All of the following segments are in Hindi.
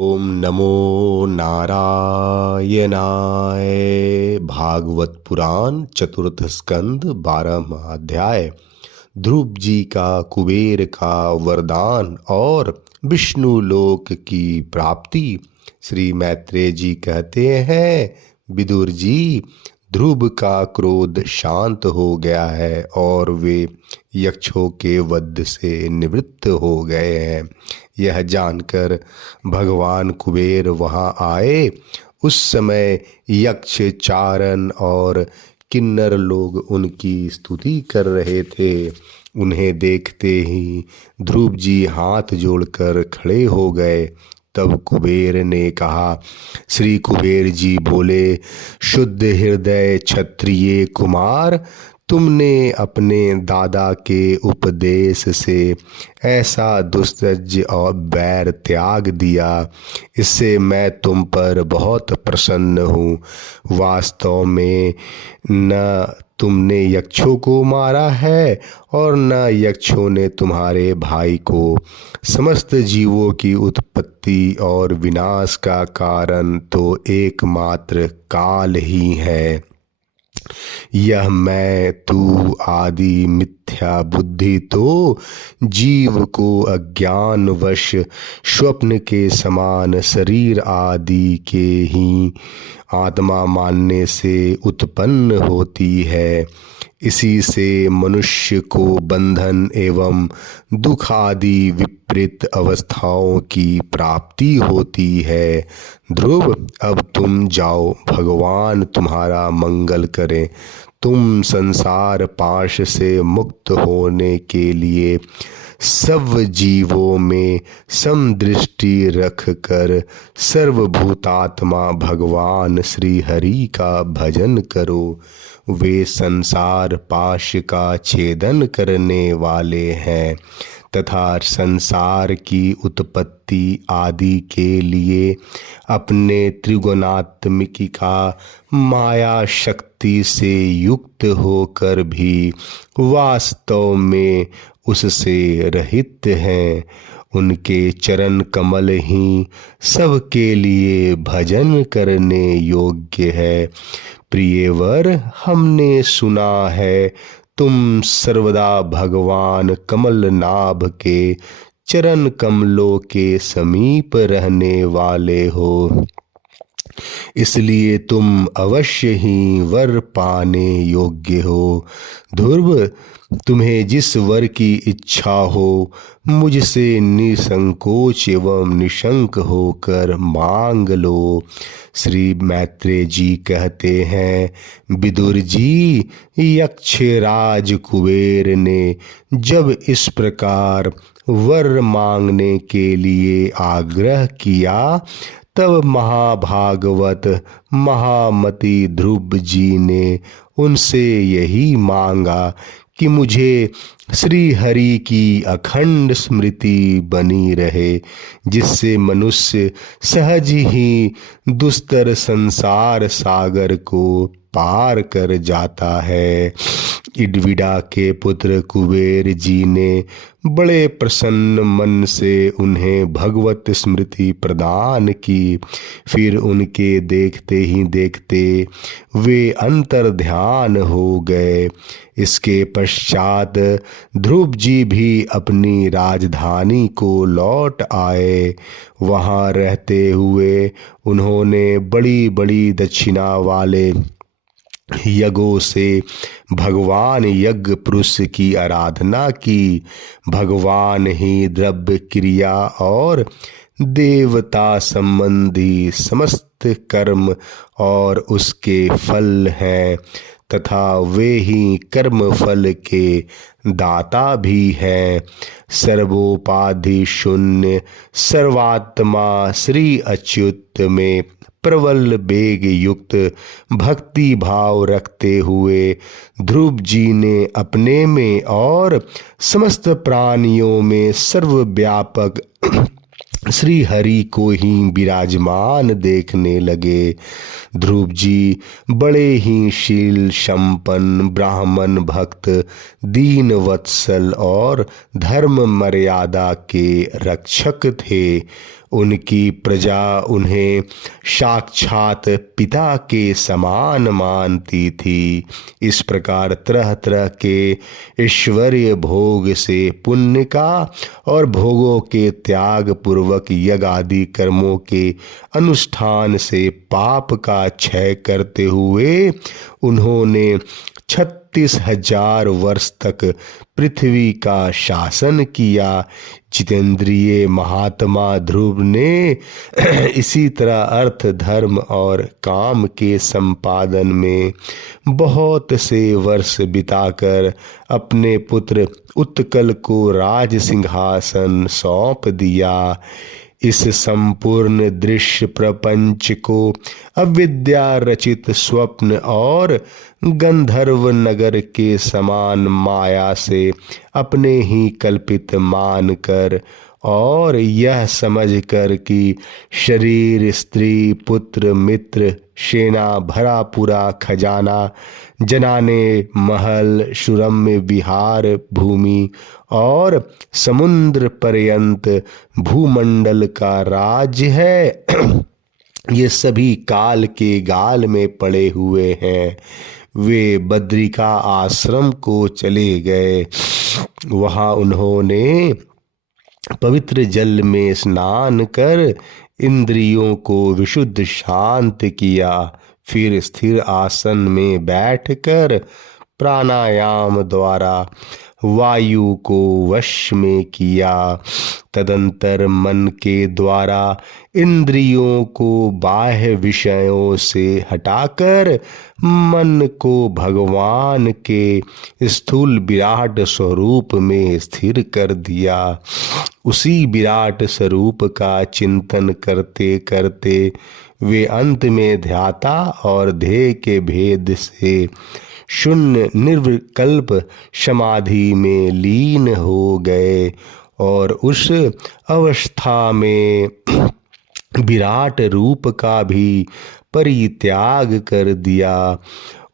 ओम नमो नारायणाय। भागवत पुराण चतुर्थ स्कंद 12वां अध्याय। ध्रुव जी का कुबेर का वरदान और विष्णु लोक की प्राप्ति। श्री मैत्रेय जी कहते हैं, विदुर जी, ध्रुव का क्रोध शांत हो गया है और वे यक्षों के वध से निवृत्त हो गए हैं। यह जानकर भगवान कुबेर वहां आए। उस समय यक्ष, चारण और किन्नर लोग उनकी स्तुति कर रहे थे। उन्हें देखते ही ध्रुव जी हाथ जोड़कर खड़े हो गए। तब कुबेर ने कहा, श्री कुबेर जी बोले, शुद्ध हृदय क्षत्रिय कुमार, तुमने अपने दादा के उपदेश से ऐसा दुस्तज और बैर त्याग दिया, इससे मैं तुम पर बहुत प्रसन्न हूँ। वास्तव में न तुमने यक्षों को मारा है और न यक्षों ने तुम्हारे भाई को। समस्त जीवों की उत्पत्ति और विनाश का कारण तो एकमात्र काल ही है। यह मैं तू आदि मिथ्या बुद्धि तो जीव को अज्ञानवश स्वप्न के समान शरीर आदि के ही आत्मा मानने से उत्पन्न होती है। इसी से मनुष्य को बंधन एवं दुख आदि विपरीत अवस्थाओं की प्राप्ति होती है। ध्रुव, अब तुम जाओ, भगवान तुम्हारा मंगल करें। तुम संसार पाश से मुक्त होने के लिए सब जीवों में समदृष्टि रखकर सर्वभूतात्मा भगवान श्री हरि का भजन करो। वे संसार पाश का छेदन करने वाले हैं तथा संसार की उत्पत्ति आदि के लिए अपने त्रिगुणात्मिका माया शक्ति से युक्त होकर भी वास्तव में उससे रहित हैं। उनके चरण कमल ही सबके लिए भजन करने योग्य है। प्रियवर, हमने सुना है तुम सर्वदा भगवान कमलनाभ के चरण कमलों के समीप रहने वाले हो, इसलिए तुम अवश्य ही वर पाने योग्य हो। ध्रुव, तुम्हें जिस वर की इच्छा हो मुझसे निसंकोच एवं निशंक होकर मांग लो। श्री मैत्रेय जी कहते हैं, विदुर जी, यक्षराज कुबेर ने जब इस प्रकार वर मांगने के लिए आग्रह किया, तब महाभागवत महामति ध्रुव जी ने उनसे यही मांगा कि मुझे श्री हरि की अखंड स्मृति बनी रहे, जिससे मनुष्य सहज ही दुस्तर संसार सागर को पार कर जाता है। इडविडा के पुत्र कुबेर जी ने बड़े प्रसन्न मन से उन्हें भगवत स्मृति प्रदान की। फिर उनके देखते ही देखते वे अंतर्ध्यान हो गए। इसके पश्चात ध्रुव जी भी अपनी राजधानी को लौट आए। वहाँ रहते हुए उन्होंने बड़ी बड़ी दक्षिणा वाले यज्ञों से भगवान यज्ञ पुरुष की आराधना की। भगवान ही द्रव्य क्रिया और देवता संबंधी समस्त कर्म और उसके फल हैं तथा वे ही कर्म फल के दाता भी हैं। सर्वोपाधि शून्य सर्वात्मा श्री अच्युत में प्रबल वेग युक्त भक्ति भाव रखते हुए ध्रुव जी ने अपने में और समस्त प्राणियों में सर्वव्यापक श्री हरि को ही विराजमान देखने लगे। ध्रुव जी बड़े ही शील संपन्न ब्राह्मण भक्त, दीन वत्सल और धर्म मर्यादा के रक्षक थे। उनकी प्रजा उन्हें साक्षात पिता के समान मानती थी। इस प्रकार तरह तरह के ऐश्वर्य भोग से पुण्य का और भोगों के त्याग पूर्वक यज्ञ आदि कर्मों के अनुष्ठान से पाप का क्षय करते हुए उन्होंने 36,000 वर्ष तक पृथ्वी का शासन किया। जितेंद्रिय महात्मा ध्रुव ने इसी तरह अर्थ धर्म और काम के संपादन में बहुत से वर्ष बिताकर अपने पुत्र उत्कल को राज सिंहासन सौंप दिया। इस संपूर्ण दृश्य प्रपंच को अविद्या रचित स्वप्न और गंधर्व नगर के समान माया से अपने ही कल्पित मानकर और यह समझकर कि शरीर स्त्री पुत्र मित्र सेना भरा पूरा खजाना जनाने महल सुरम्य विहार भूमि और समुद्र पर्यंत भूमंडल का राज्य है, ये सभी काल के गाल में पड़े हुए हैं। वे बद्रिका आश्रम को चले गए। वहाँ उन्होंने पवित्र जल में स्नान कर इंद्रियों को विशुद्ध शांत किया। फिर स्थिर आसन में बैठकर प्राणायाम द्वारा वायु को वश में किया। तदंतर मन के द्वारा इंद्रियों को बाह्य विषयों से हटाकर मन को भगवान के स्थूल विराट स्वरूप में स्थिर कर दिया। उसी विराट स्वरूप का चिंतन करते करते वे अंत में ध्याता और ध्येय के भेद से शून्य निर्विकल्प समाधि में लीन हो गए और उस अवस्था में विराट रूप का भी परित्याग कर दिया।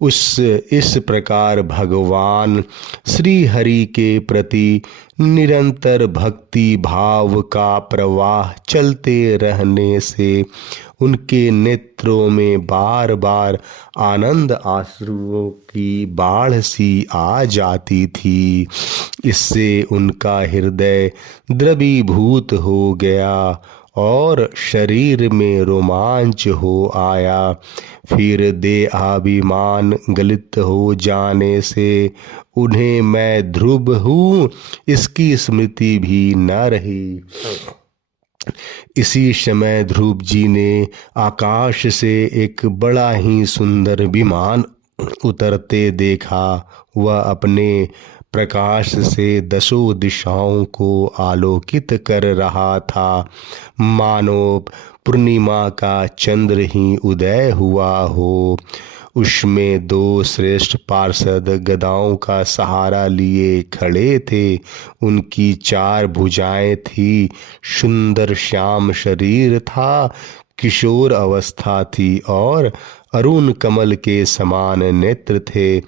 इस प्रकार भगवान श्री हरि के प्रति निरंतर भक्ति भाव का प्रवाह चलते रहने से उनके नेत्रों में बार बार आनंद आश्रुओं की बाढ़ सी आ जाती थी। इससे उनका हृदय द्रवीभूत हो गया और शरीर में रोमांच हो आया। फिर देहाभिमान गलित हो जाने से उन्हें मैं ध्रुव हूँ इसकी स्मृति भी न रही। इसी समय ध्रुव जी ने आकाश से एक बड़ा ही सुंदर विमान उतरते देखा। वह अपने प्रकाश से दसों दिशाओं को आलोकित कर रहा था, मानो पूर्णिमा का चंद्र ही उदय हुआ हो। उसमें दो श्रेष्ठ पार्षद गदाओं का सहारा लिए खड़े थे। उनकी 4 भुजाएं थी, सुंदर श्याम शरीर था, किशोर अवस्था थी और अरुण कमल के समान नेत्र थे।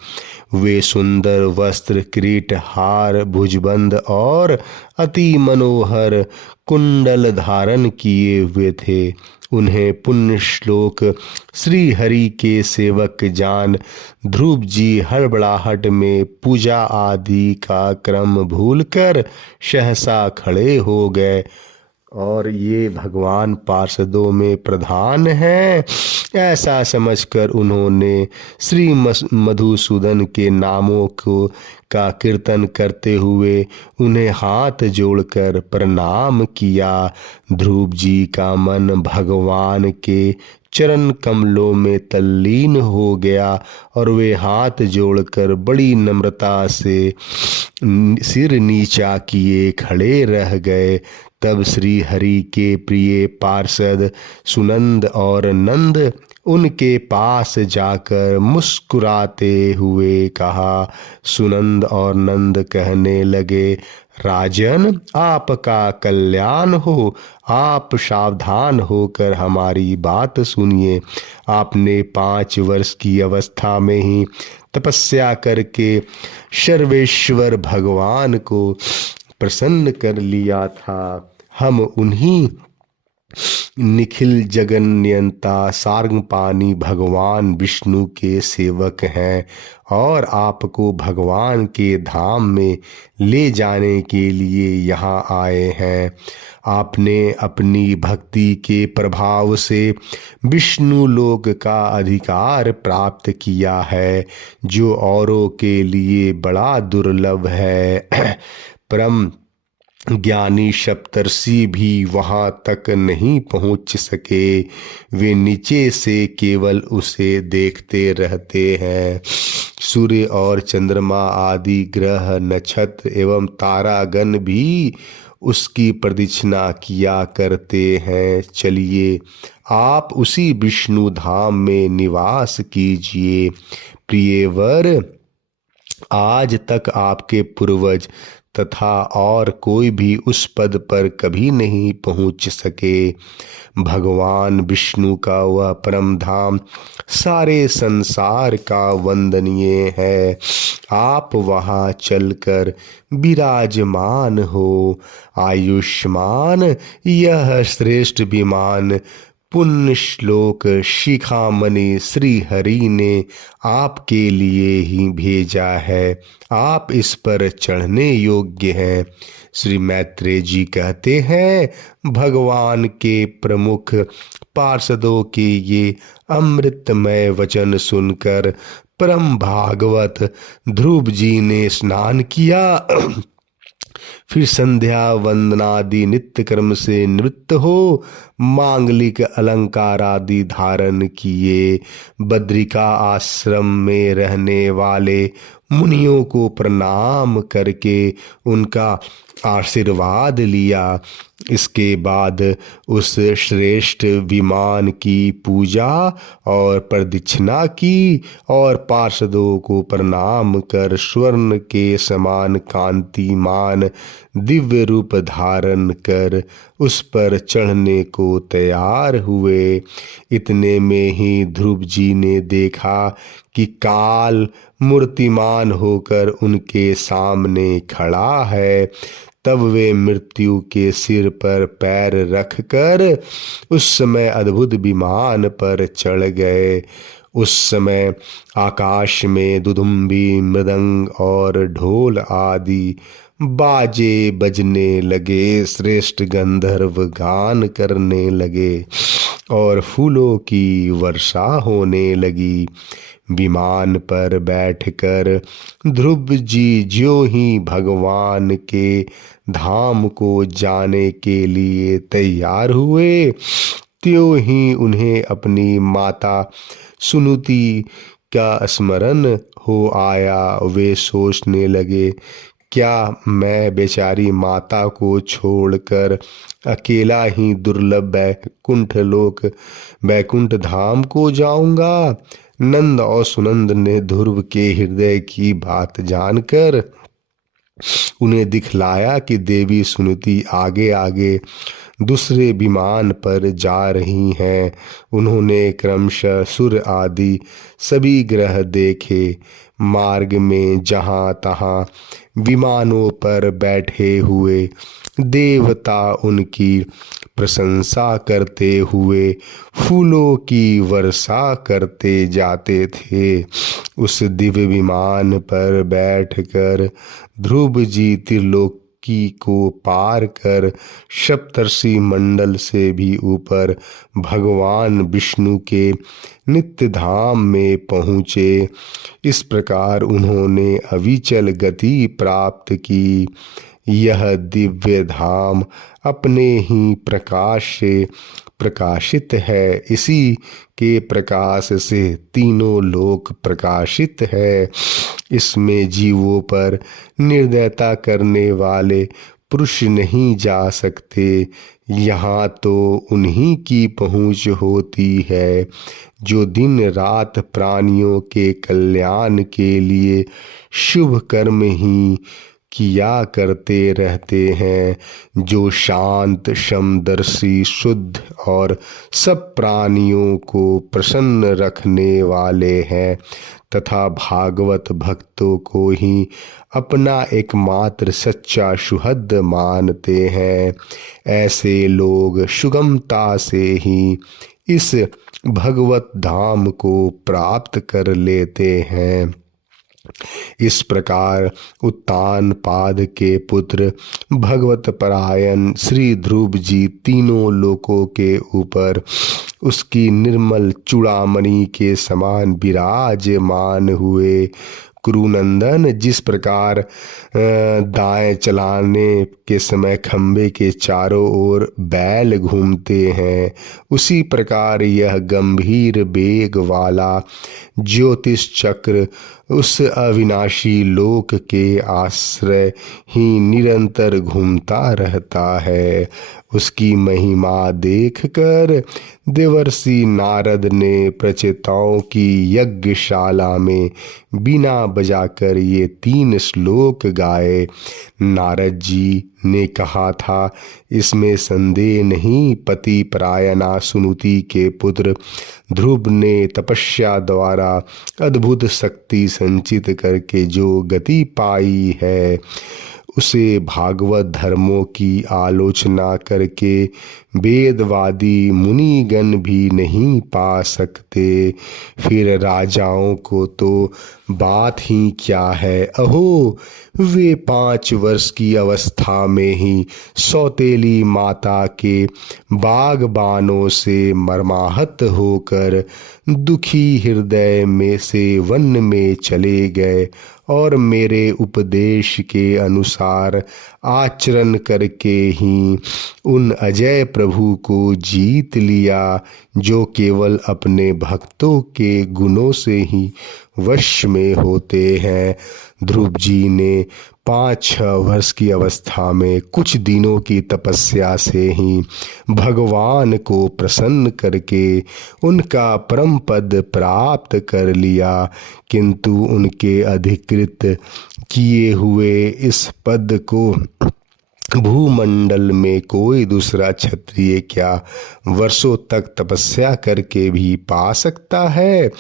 वे सुंदर वस्त्र किरीट हार भुजबंद और अति मनोहर कुंडल धारण किए हुए थे। उन्हें पुण्य श्लोक श्री हरि के सेवक जान ध्रुव जी हड़बड़ाहट में पूजा आदि का क्रम भूलकर सहसा खड़े हो गए और ये भगवान पार्षदों में प्रधान हैं ऐसा समझकर उन्होंने श्री मधुसूदन के नामों को का कीर्तन करते हुए उन्हें हाथ जोड़कर प्रणाम किया। ध्रुव जी का मन भगवान के चरण कमलों में तल्लीन हो गया और वे हाथ जोड़कर बड़ी नम्रता से सिर नीचा किए खड़े रह गए। तब श्री हरि के प्रिय पार्षद सुनंद और नंद उनके पास जाकर मुस्कुराते हुए कहा। सुनंद और नंद कहने लगे, राजन आपका कल्याण हो, आप सावधान होकर हमारी बात सुनिए। आपने 5 वर्ष की अवस्था में ही तपस्या करके सर्वेश्वर भगवान को प्रसन्न कर लिया था। हम उन्हीं निखिल जगन नियंता सारंगपाणी भगवान विष्णु के सेवक हैं और आपको भगवान के धाम में ले जाने के लिए यहाँ आए हैं। आपने अपनी भक्ति के प्रभाव से विष्णु लोक का अधिकार प्राप्त किया है, जो औरों के लिए बड़ा दुर्लभ है। परम ज्ञानी सप्तर्षि भी वहाँ तक नहीं पहुँच सके, वे नीचे से केवल उसे देखते रहते हैं। सूर्य और चंद्रमा आदि ग्रह नक्षत्र एवं तारागण भी उसकी प्रदक्षिणा किया करते हैं। चलिए आप उसी विष्णु धाम में निवास कीजिए। प्रियवर, आज तक आपके पूर्वज तथा और कोई भी उस पद पर कभी नहीं पहुंच सके। भगवान विष्णु का वह परम धाम सारे संसार का वंदनीय है। आप वहाँ चलकर विराजमान हो। आयुष्मान यह श्रेष्ठ विमान पुण्य श्लोक शिखामणि श्री हरि ने आपके लिए ही भेजा है। आप इस पर चढ़ने योग्य हैं। श्री मैत्रेय जी कहते हैं, भगवान के प्रमुख पार्षदों के ये अमृतमय वचन सुनकर परम भागवत ध्रुव जी ने स्नान किया। फिर संध्या वंदनादि नित्य कर्म से निवृत्त हो मांगलिक अलंकार आदि धारण किए। बद्रिका आश्रम में रहने वाले मुनियों को प्रणाम करके उनका आशीर्वाद लिया। इसके बाद उस श्रेष्ठ विमान की पूजा और प्रदक्षिणा की और पार्षदों को प्रणाम कर स्वर्ण के समान कांतिमान दिव्य रूप धारण कर उस पर चढ़ने को तैयार हुए। इतने में ही ध्रुव जी ने देखा कि काल मूर्तिमान होकर उनके सामने खड़ा है। तब वे मृत्यु के सिर पर पैर रखकर उस समय अद्भुत विमान पर चढ़ गए। उस समय आकाश में दुदुम्बी मृदंग और ढोल आदि बाजे बजने लगे। श्रेष्ठ गंधर्व गान करने लगे और फूलों की वर्षा होने लगी। विमान पर बैठकर ध्रुव जी ज्यों ही भगवान के धाम को जाने के लिए तैयार हुए, त्यों ही उन्हें अपनी माता सुनुति का स्मरण हो आया। वे सोचने लगे, क्या मैं बेचारी माता को छोड़कर अकेला ही दुर्लभ बैकुंठ धाम को जाऊंगा। नंद और सुनंद ने ध्रुव के हृदय की बात जानकर उन्हें दिखलाया कि देवी सुनीति आगे आगे दूसरे विमान पर जा रही हैं। उन्होंने क्रमशः सूर्य आदि सभी ग्रह देखे। मार्ग में जहाँ तहाँ विमानों पर बैठे हुए देवता उनकी प्रशंसा करते हुए फूलों की वर्षा करते जाते थे। उस दिव्य विमान पर बैठकर ध्रुव जी त्रिलोकी को पार कर सप्तर्षि मंडल से भी ऊपर भगवान विष्णु के नित्य धाम में पहुँचे। इस प्रकार उन्होंने अविचल गति प्राप्त की। यह दिव्य धाम अपने ही प्रकाश से प्रकाशित है। इसी के प्रकाश से तीनों लोक प्रकाशित है। इसमें जीवों पर निर्दयता करने वाले पुरुष नहीं जा सकते। यहाँ तो उन्हीं की पहुँच होती है जो दिन रात प्राणियों के कल्याण के लिए शुभ कर्म ही किया करते रहते हैं, जो शांत समदर्शी शुद्ध और सब प्राणियों को प्रसन्न रखने वाले हैं तथा भागवत भक्तों को ही अपना एकमात्र सच्चा सुहृद मानते हैं, ऐसे लोग सुगमता से ही इस भगवत धाम को प्राप्त कर लेते हैं। इस प्रकार उत्तानपाद के पुत्र भगवत परायण श्री ध्रुव जी तीनों लोकों के ऊपर उसकी निर्मल चूड़ामणि के समान विराजमान हुए। कुरुनंदन जिस प्रकार दाएं चलाने के समय खंबे के चारों ओर बैल घूमते हैं, उसी प्रकार यह गंभीर वेग वाला ज्योतिष चक्र उस अविनाशी लोक के आश्रय ही निरंतर घूमता रहता है। उसकी महिमा देखकर देवर्षि नारद ने प्रचेताओं की यज्ञशाला में बीना बजाकर ये 3 श्लोक गाए। नारद जी ने कहा था, इसमें संदेह नहीं, पति परायणा सुनुति के पुत्र ध्रुव ने तपस्या द्वारा अद्भुत शक्ति संचित करके जो गति पाई है, उसे भागवत धर्मों की आलोचना करके वेदवादी मुनिगण भी नहीं पा सकते। फिर राजाओं को तो बात ही क्या है। अहो, वे 5 वर्ष की अवस्था में ही सौतेली माता के बागबानों से मर्माहत होकर दुखी हृदय में से वन में चले गए और मेरे उपदेश के अनुसार आचरण करके ही उन अजय प्रभु को जीत लिया, जो केवल अपने भक्तों के गुणों से ही वश में होते हैं। ध्रुव जी ने 5-6 वर्ष की अवस्था में कुछ दिनों की तपस्या से ही भगवान को प्रसन्न करके उनका परम पद प्राप्त कर लिया, किंतु उनके अधिकृत किए हुए इस पद को भूमंडल में कोई दूसरा क्षत्रिय क्या वर्षों तक तपस्या करके भी पा सकता है।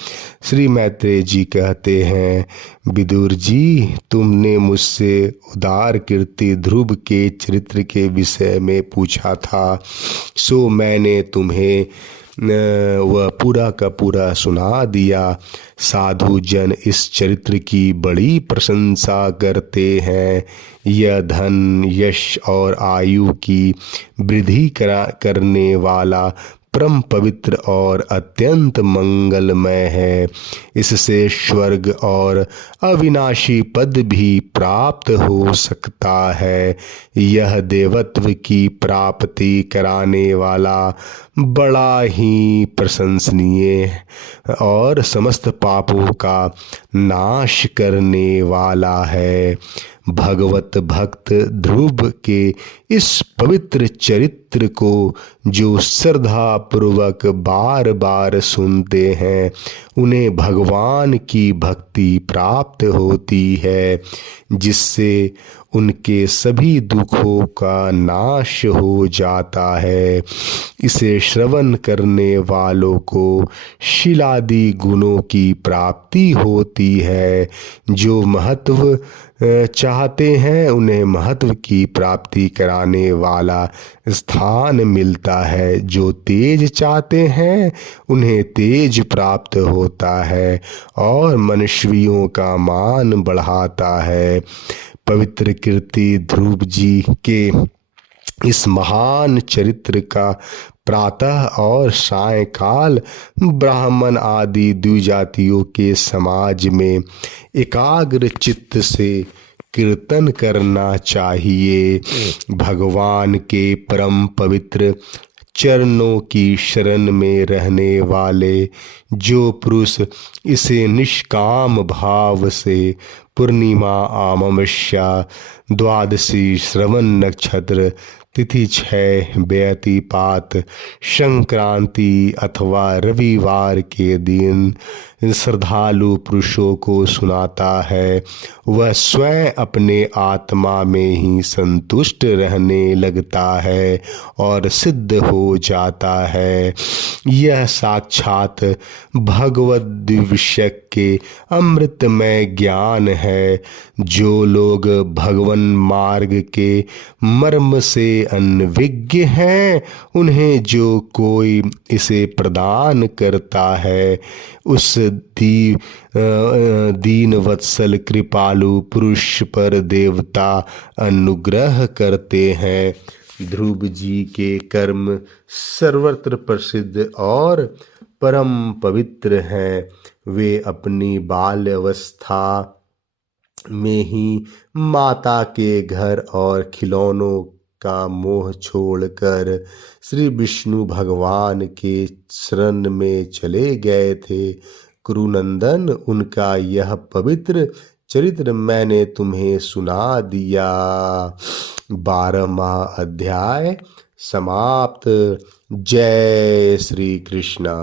श्री मैत्रेय जी कहते हैं, विदुर जी, तुमने मुझसे उदार कीर्ति ध्रुव के चरित्र के विषय में पूछा था, सो मैंने तुम्हें वह पूरा का पूरा सुना दिया। साधु जन इस चरित्र की बड़ी प्रशंसा करते हैं। यह धन, यश और आयु की वृद्धि करने वाला परम पवित्र और अत्यंत मंगलमय है। इससे स्वर्ग और अविनाशी पद भी प्राप्त हो सकता है। यह देवत्व की प्राप्ति कराने वाला बड़ा ही प्रशंसनीय और समस्त पापों का नाश करने वाला है। भगवत भक्त ध्रुव के इस पवित्र चरित्र को जो श्रद्धा पूर्वक बार बार सुनते हैं, उन्हें भगवान की भक्ति प्राप्त होती है, जिससे उनके सभी दुखों का नाश हो जाता है। इसे श्रवण करने वालों को शीलादि गुणों की प्राप्ति होती है। जो महत्व चाहते हैं, उन्हें महत्व की प्राप्ति कराने वाला स्थान मिलता है। जो तेज चाहते हैं, उन्हें तेज प्राप्त होता है और मनुष्यों का मान बढ़ाता है। पवित्र कीर्ति ध्रुव जी के इस महान चरित्र का प्रातः और सायंकाल ब्राह्मण आदि द्विजातियों के समाज में एकाग्र चित्त से कीर्तन करना चाहिए। भगवान के परम पवित्र चरणों की शरण में रहने वाले जो पुरुष इसे निष्काम भाव से पूर्णिमा, अमावस्या, द्वादशी, श्रवण नक्षत्र, तिथि 6, व्यतिपात, संक्रांति अथवा रविवार के दिन श्रद्धालु पुरुषों को सुनाता है वह स्वयं अपने आत्मा में ही संतुष्ट रहने लगता है और सिद्ध हो जाता है। यह साक्षात भगवद विषय के अमृतमय ज्ञान है। जो लोग भगवन मार्ग के मर्म से अनभिज्ञ हैं, उन्हें जो कोई इसे प्रदान करता है, उस दीन वत्सल कृपालु पुरुष पर देवता अनुग्रह करते हैं। ध्रुव जी के कर्म सर्वत्र प्रसिद्ध और परम पवित्र हैं। वे अपनी बाल्यावस्था में ही माता के घर और खिलौनों का मोह छोड़कर श्री विष्णु भगवान के शरण में चले गए थे। कुरुनंदन, उनका यह पवित्र चरित्र मैंने तुम्हें सुना दिया। 12वां अध्याय समाप्त। जय श्री कृष्णा।